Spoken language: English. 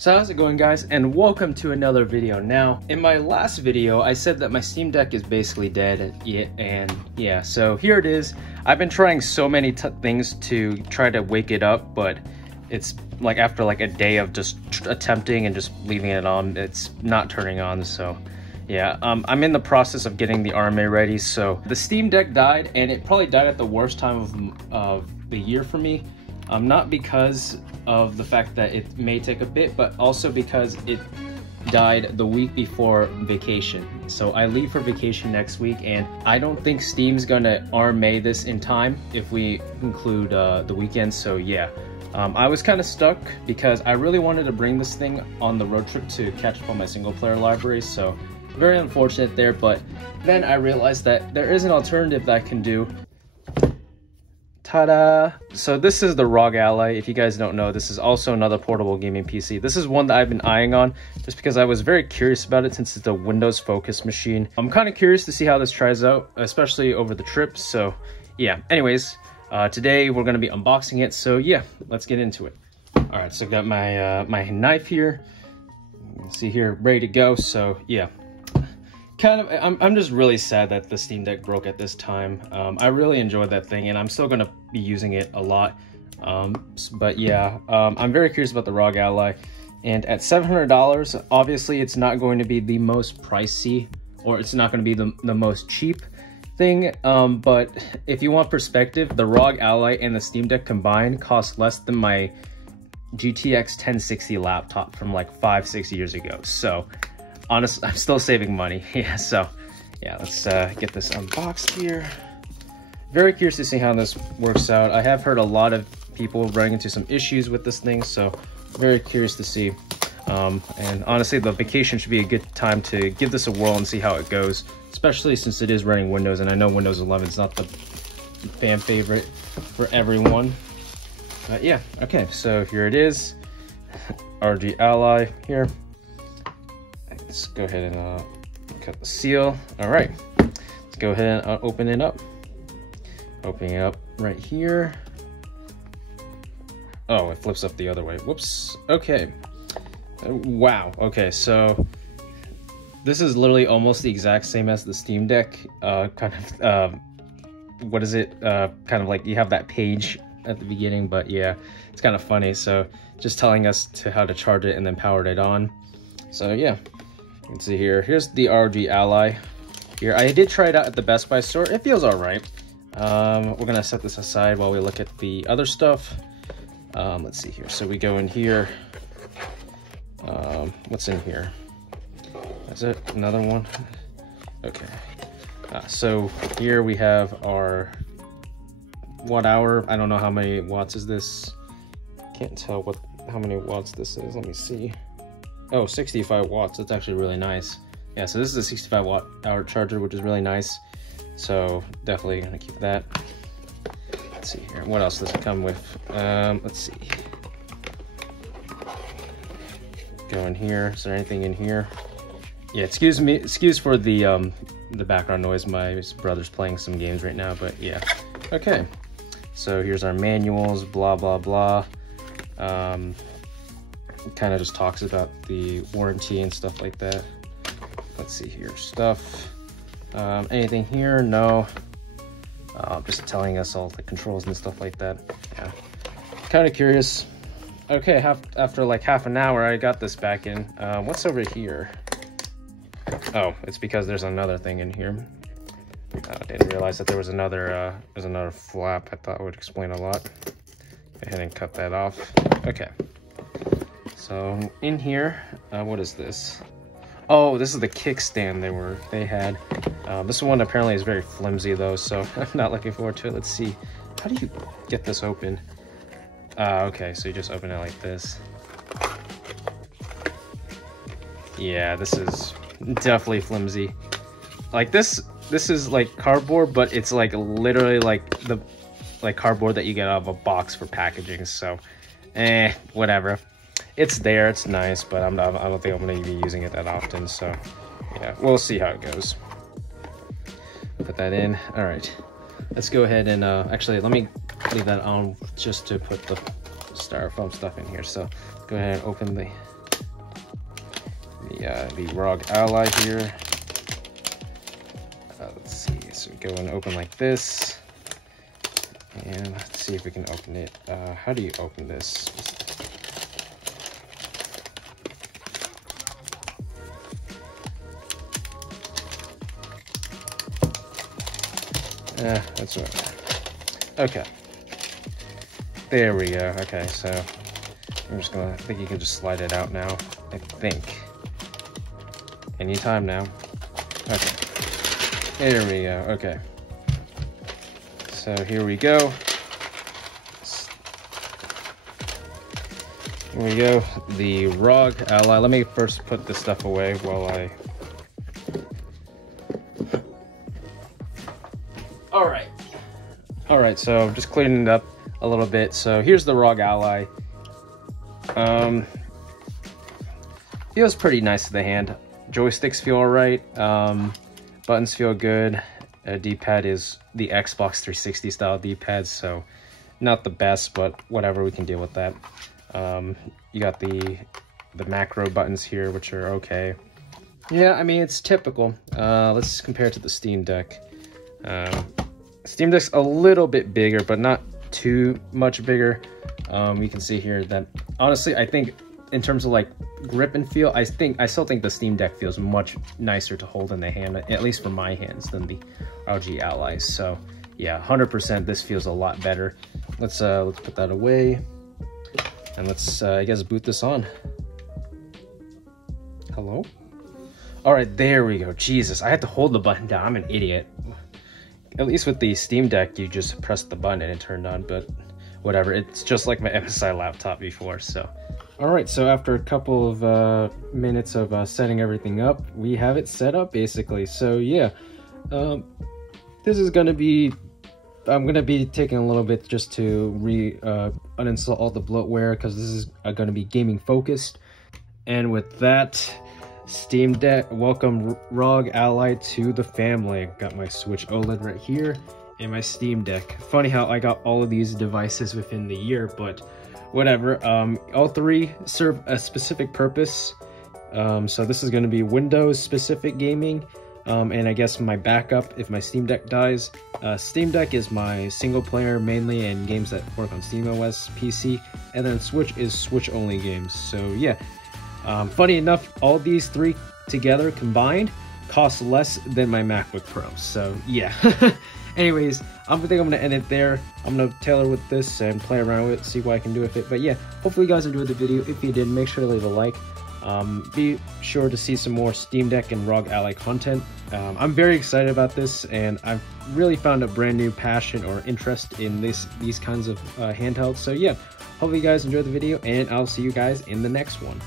So how's it going, guys, and welcome to another video. Now, in my last video, I said that my Steam Deck is basically dead, yeah, so here it is. I've been trying so many things to try to wake it up, but it's like after like a day of just attempting and just leaving it on, it's not turning on. So yeah, I'm in the process of getting the RMA ready. So the Steam Deck died, and it probably died at the worst time of the year for me. Not because of the fact that it may take a bit, but also because it died the week before vacation. So I leave for vacation next week, and I don't think Steam's gonna RMA this in time if we include the weekend. So yeah, I was kind of stuck because I really wanted to bring this thing on the road trip to catch up on my single player library. So very unfortunate there, but then I realized that there is an alternative that I can do. Ta-da! So this is the ROG Ally. If you guys don't know, this is also another portable gaming PC. This is one that I've been eyeing on just because I was very curious about it since it's a Windows focused machine. I'm kind of curious to see how this tries out, especially over the trip. So yeah, anyways, today we're going to be unboxing it. So yeah, let's get into it. All right, so I got my my knife here. See here, ready to go. So yeah. I'm just really sad that the Steam Deck broke at this time. I really enjoyed that thing, and I'm still gonna be using it a lot. But yeah, I'm very curious about the ROG Ally. And at $700, obviously it's not going to be the most pricey, or it's not going to be the most cheap thing. But if you want perspective, the ROG Ally and the Steam Deck combined cost less than my GTX 1060 laptop from like 5-6 years ago. So honestly, I'm still saving money. Yeah, so yeah, let's get this unboxed here. Very curious to see how this works out. I have heard a lot of people running into some issues with this thing, so very curious to see. And honestly, the vacation should be a good time to give this a whirl and see how it goes, especially since it is running Windows, and I know Windows 11 is not the fan favorite for everyone. But yeah, okay, so here it is. ROG Ally here. Let's go ahead and cut the seal. All right, let's go ahead and open it up. Opening it up right here. Oh, it flips up the other way. Whoops. Okay. Wow. Okay, so this is literally almost the exact same as the Steam Deck. Kind of, what is it? Kind of like you have that page at the beginning, but yeah, it's kind of funny. So just telling us how to charge it and then power it on. So yeah. Let's see here. Here's the ROG Ally. Here, I did try it out at the Best Buy store. It feels all right. We're gonna set this aside while we look at the other stuff. Let's see here. So we go in here. What's in here? That's it. Another one. Okay. So here we have our watt hour. I don't know how many watts is this. Can't tell how many watts this is. Let me see. Oh, 65 watts. That's actually really nice. Yeah, so this is a 65 watt hour charger, which is really nice. So definitely gonna keep that. Let's see here. What else does it come with? Let's see. Go in here. Is there anything in here? Yeah, excuse for the background noise. My brother's playing some games right now, but yeah. Okay. So here's our manuals, blah blah blah. It kind of just talks about the warranty and stuff like that. Let's see here, stuff. Anything here? No. Just telling us all the controls and stuff like that. Yeah, kind of curious. Okay, after like half an hour, I got this back in. What's over here? Oh, it's because there's another thing in here. I didn't realize that there was another flap. I thought it would explain a lot. Go ahead and cut that off. Okay. So in here, what is this? Oh, this is the kickstand they had. This one apparently is very flimsy though, so I'm not looking forward to it. Let's see. How do you get this open? Okay, so you just open it like this. Yeah, this is definitely flimsy. Like this is like cardboard, but it's like literally like the cardboard that you get out of a box for packaging. So, whatever. It's there, it's nice, but I don't think I'm gonna be using it that often. So, yeah, we'll see how it goes. Put that in. All right, let's go ahead and actually let me leave that on just to put the styrofoam stuff in here. So go ahead and open the the ROG Ally here. Let's see, so we go and open like this. And let's see if we can open it. How do you open this? That's right. Okay. There we go. Okay, so I'm just gonna, I think you can just slide it out now. I think. Anytime now. Okay. There we go. Okay. So here we go. Here we go. The ROG Ally. Let me first put this stuff away while I... Alright, so just cleaning it up a little bit. So here's the ROG Ally. Feels pretty nice to the hand. Joysticks feel alright. Buttons feel good. D-pad is the Xbox 360 style D-pad, so not the best, but whatever, we can deal with that. You got the macro buttons here, which are okay. Yeah, I mean, it's typical. Let's compare it to the Steam Deck. Steam Deck's a little bit bigger, but not too much bigger. You can see here that, honestly, I think in terms of like grip and feel, I still think the Steam Deck feels much nicer to hold in the hand, at least for my hands, than the ROG Ally. So yeah, 100% this feels a lot better. Let's put that away, and let's I guess boot this on. Hello? All right, there we go. Jesus, I had to hold the button down. I'm an idiot. At least with the Steam Deck, you just press the button and it turned on, but whatever. It's just like my MSI laptop before, so. All right, so after a couple of minutes of setting everything up, we have it set up basically. So yeah, this is gonna be, I'm gonna be taking a little bit just to uninstall all the bloatware, because this is gonna be gaming focused. And with that, Steam Deck, welcome ROG Ally to the family. Got my Switch OLED right here and my Steam Deck. Funny how I got all of these devices within the year, but whatever. All three serve a specific purpose. So this is going to be Windows specific gaming, and I guess my backup if my Steam Deck dies. Steam Deck is my single player mainly, and games that work on SteamOS PC, and then Switch is Switch only games. So yeah. Funny enough, all these three together combined cost less than my MacBook Pro. So yeah. Anyways, I think I'm gonna end it there. I'm gonna tailor with this and play around with it, see what I can do with it. But yeah, hopefully you guys enjoyed the video. If you did, make sure to leave a like. Be sure to see some more Steam Deck and ROG Ally content. I'm very excited about this, and I've really found a brand new passion or interest in these kinds of handhelds. So yeah, hopefully you guys enjoyed the video, and I'll see you guys in the next one.